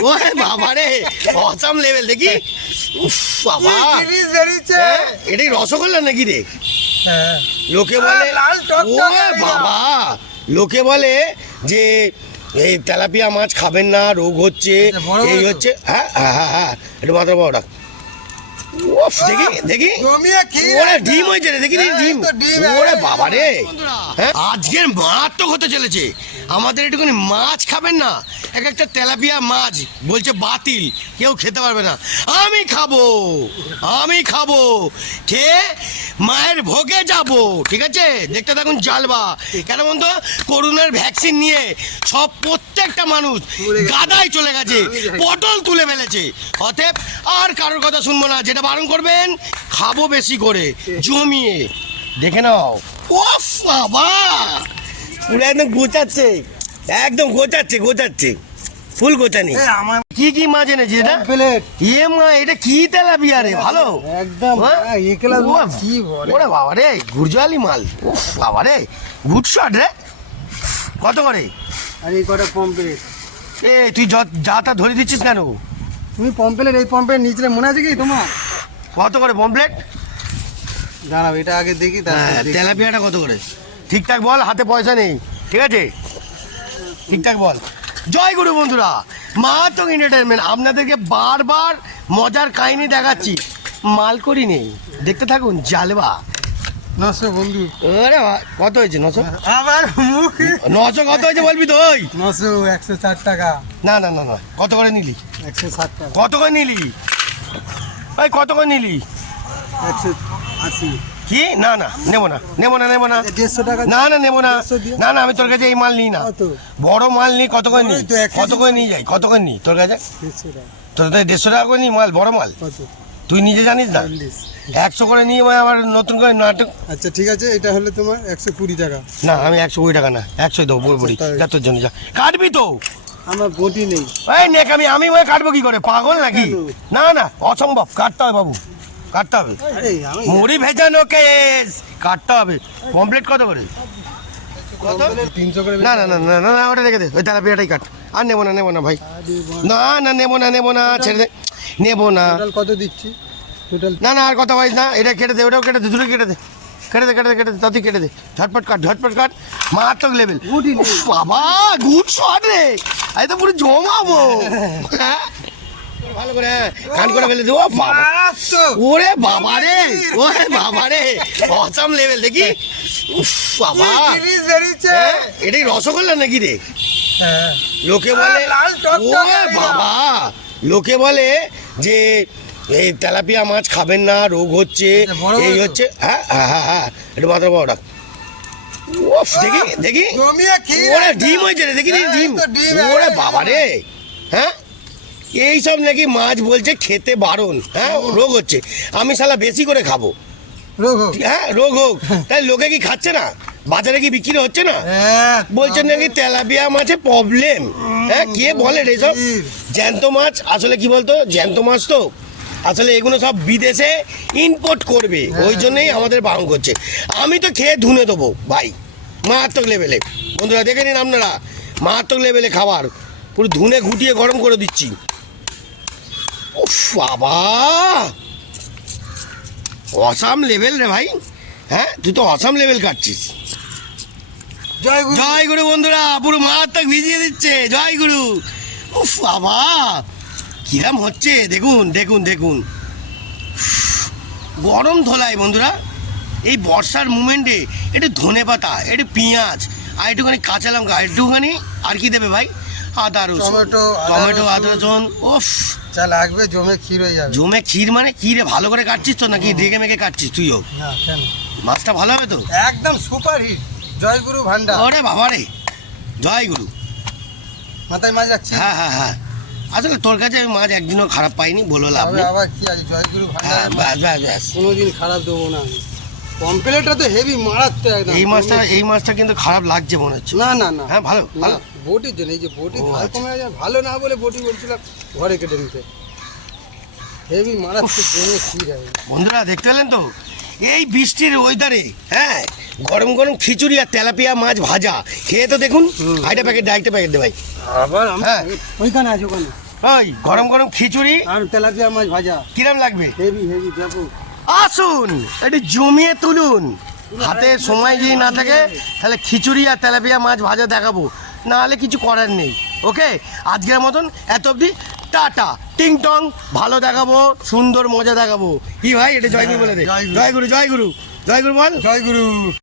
বাবা রে awesome level দেখি উফ বাবা জিনিস বেরিয়েছে এটাই রসগোল্লা নাকি রে হ্যাঁ লোকে বলে। বাবা লোকে বলে যে এই তেলাপিয়া মাছ খাবেন না রোগ হচ্ছে এই হচ্ছে। হ্যাঁ হ্যাঁ হ্যাঁ হ্যাঁ একটু মাত্রা বড়টা উফ দেখি দেখি। ওরে ডিম হয়েছে রে দেখি ডিম এই তো ডিম, ওরে বাবা রে। হ্যাঁ, আজকের মারাত্মক হতে চলেছে। আমাদের একটুখানি মাছ খাবেন না? এক একটা তেলাপিয়া মাছ বলছে বাতিল কেউ খেতে পারবে না। আমি খাব আমি খাব খেয়ে মায়ের ভোগে যাব ঠিক আছে? দেখতে থাকুন জালবা। কেন বলতো? করোনার ভ্যাকসিন নিয়ে সব প্রত্যেকটা মানুষ গাদায় চলে গেছে পটল তুলে ফেলেছে। অতএব আর কারোর কথা শুনব না যেটা বারণ করবেন খাব বেশি করে জমিয়ে। দেখে নাও। ওফ বাবা! পুরো একদম গোচাচ্ছে। একদম গোচাচ্ছে গোচাচ্ছে। ফুল গোচানি। আমার কি কি মাছ এনেছি এটা? প্লেট। ইয়ে মা এটা কি তেলাপিয়া রে? ভালো। একদম হ্যাঁ? হ্যাঁ, একলা কি বলে? ওরে বাবা রে গুরজালি মাল। উফ বাবা রে গুড শট রে। কত করে? আর কটা পম্পলেট এ তুই য- যা তা ধরে দিচ্ছিস কেন? তুমি পম্পলেট এই পম্পের নিচে মনে আছে কি তোমার? কত করে পমপ্লেট দাঁড়াও এটা আগে দেখি হ্যাঁ দেখি। তেলাপিয়াটা কত করে? ঠিকঠাক বল হাতে পয়সা নেই ঠিক আছে? ঠিকঠাক বল। জয় গুরু বন্ধুরা মারাত্মক এন্টারটেনমেন্ট আপনাদেরকে বারবার মজার কাহিনী দেখাচ্ছি। মাল করি নেই। দেখতে থাকুন জালবা। নশো বন্ধু। বাবা, কত হয়েছে নশো? আমার মুখে। নশো কত হয়েছে বলবি তো ওই নশো একশো ষাট টাকা। না না না না কত করে নিলি? একশো ষাট টাকা। কত করে নিলি? ওই কত করে নিলি? একশো আশি। কি? না না নেব না নেব না নেব না। না না নেব না। না না আমি তোর কাছে এই মাল নিই না? বড় মাল নিই কত করে নিই? কত করে নিয়ে যাই? কত করে নিই? তোর কাছে? তোর কাছে দেড়শো টাকা করে নিই মাল বড় মাল? তুই নিজে জানিস না? একশো করে নিয়ে ভাই আবার নতুন করে নাটক আচ্ছা ঠিক আছে এটা হলে তোমার একশো কুড়ি টাকা। না আমি একশো কুড়ি টাকা না একশো দেবো বড় বড়ি। যা তোর জন্য যা। কাটবি তো? আমার বটি নেই। এই নেক আমি আমি কাটবো কি করে? পাগল নাকি? না না অসম্ভব। কাটতে হবে বাবু। কাটতে হবে। মুড়ি ভেজানো কেস। কাটতে হবে। কমপ্লিট কত করে? না না না না না ওটা রেখে দে। ওই তেলাপিয়াটাই কাট। আর নেব না নেব না ভাই। না না নেব না নেব না ছেড়ে দে। নেব না। কত দিচ্ছি? না না আর কথা বলিস না। এটা কেটে দে ওটাও কেটে দে দুটো কেটে দে। কেটে দে কেটে দে কেটে দে তাতেই কেটে দে। ঝটপট কাট ঝটপট কাট। মারাত্মক লেভেল বাবা গুড শট রে। আমি তো পুরো জমাবো। হ্যাঁ? ভালো করে হ্যাঁ, কান করে ফেলে দেবো বাবা। ওরে বাবা রে ওরে বাবা রে অসাম লেভেল দেখি। উফ বাবা। হ্যাঁ, এটাই রসগোল্লা নাকি রে? হ্যাঁ। লোকে বলে। বাবা। লোকে বলে যে এই তেলাপিয়া মাছ খাবেন না রোগ হচ্ছে আচ্ছা, এই হচ্ছে। হ্যাঁ হ্যাঁ হ্যাঁ হ্যাঁ মাত্রা উফ দেখি দেখি। ওরে ডিম হয়েছে রে দেখি ডিম। ডিম, ওরে বাবা রে। হ্যাঁ? এই সব নাকি মাছ বলছে খেতে বারণ হ্যাঁ রোগ হচ্ছে। আমি শালা বেশি করে খাব। রোগ হোক। হ্যাঁ রোগ হোক। তাই লোকে কি খাচ্ছে না? বাজারে কি বিক্রি হচ্ছে না? হ্যাঁ বলছেন নাকি তেলাপিয়া মাছে প্রবলেম হ্যাঁ কে বলে রে সব? জ্যান্ত মাছ আসলে কি বলতো? জ্যান্ত মাছ তো আসলে এগুলো সব বিদেশে ইম্পোর্ট করবে। ওই জন্যই আমাদের বারণ করছে। আমি তো খেয়ে ধুনে দেবো ভাই। মারাত্মক লেভেলে বন্ধুরা দেখে নিন আপনারা। মারাত্মক লেভেলে খাবার। পুরো ধুনে ঘুটিয়ে গরম করে দিচ্ছি। বাবা। অসাম লেভেল রে ভাই। হ্যাঁ তুই তো অসাম লেভেল কাটছিস। জয় গুরু। জয় গুরু বন্ধুরা পুরো মারাত্মক ভিজিয়ে দিচ্ছে। জয় গুরু। উফ বাবা। কিরাম হচ্ছে? দেখুন দেখুন দেখুন। গরম ধোলাই বন্ধুরা। এই বর্ষার মুমেন্টে একটু ধনে পাতা একটু পেঁয়াজ আর একটুখানি কাঁচা লঙ্কা একটুখানি আর কি দেবে ভাই? আদা রসুন টমেটো, টমেটো আদা রসুন। উফ। যা লাগবে জমে ক্ষীর হয়ে যাবে। জমে ক্ষীর মানে ক্ষীরে ভালো করে কাটছিস তো নাকি রেগে মেগে কাটছিস তুইও? না কেন? মাছটা ভালো হবে তো? একদম সুপার হিট। জয় গুরু ভান্ডার। ওরে বাবা রে জয় গুরু মাথায় মাছ রাখছি হ্যাঁ হ্যাঁ হ্যাঁ। আসলে তোর কাছে আমি মাছ একদিনও খারাপ পাইনি বলো লাভ নেই। আবার কি আছে? জয় গুরু হ্যাঁ ভান্ডার? ব্যাস ব্যাস ব্যাস। কোনোদিন খারাপ দেবো না আমি। কমপ্লেটটা তো হেভি মারাত্মক একদম। এই মাছটা এই মাছটা কিন্তু খারাপ লাগছে মনে হচ্ছে। না না না। হ্যাঁ ভালো ভালো। বটির জন্য এই যে বটি ও, ধার আচ্ছা। কমে যায় ভালো না বলে বটি বলছিলাম ঘরে কেটে নিতে হেভি মারাত্মক জমে আছে বন্ধুরা দেখতে পেলেন তো? এই বৃষ্টির ওয়েদারে হ্যাঁ গরম গরম খিচুড়ি আর তেলাপিয়া মাছ ভাজা। খেয়ে তো দেখুন আইটা প্যাকেট দে আইটা প্যাকেট দে ভাই। আবার হ্যাঁ। ওইখানে আছে ওখানে। ওই গরম গরম খিচুড়ি আর তেলাপিয়া মাছ ভাজা। কিরম লাগবে? হেভি হেভি দেখো। আসুন এটি জমিয়ে তুলুন। হাতে সময় যদি না থাকে তাহলে খিচুড়ি আর তেলাপিয়া মাছ ভাজা দেখাবো। না হলে কিছু করার নেই ওকে আজকের মতন এত অবধি টাটা। টিং টং ভালো দেখাবো সুন্দর মজা দেখাবো। কি ভাই এটা জয়গুরু বলে দে। জয়গুরু। জয়গুরু জয়গুরু। জয়গুরু বল। জয় গুরু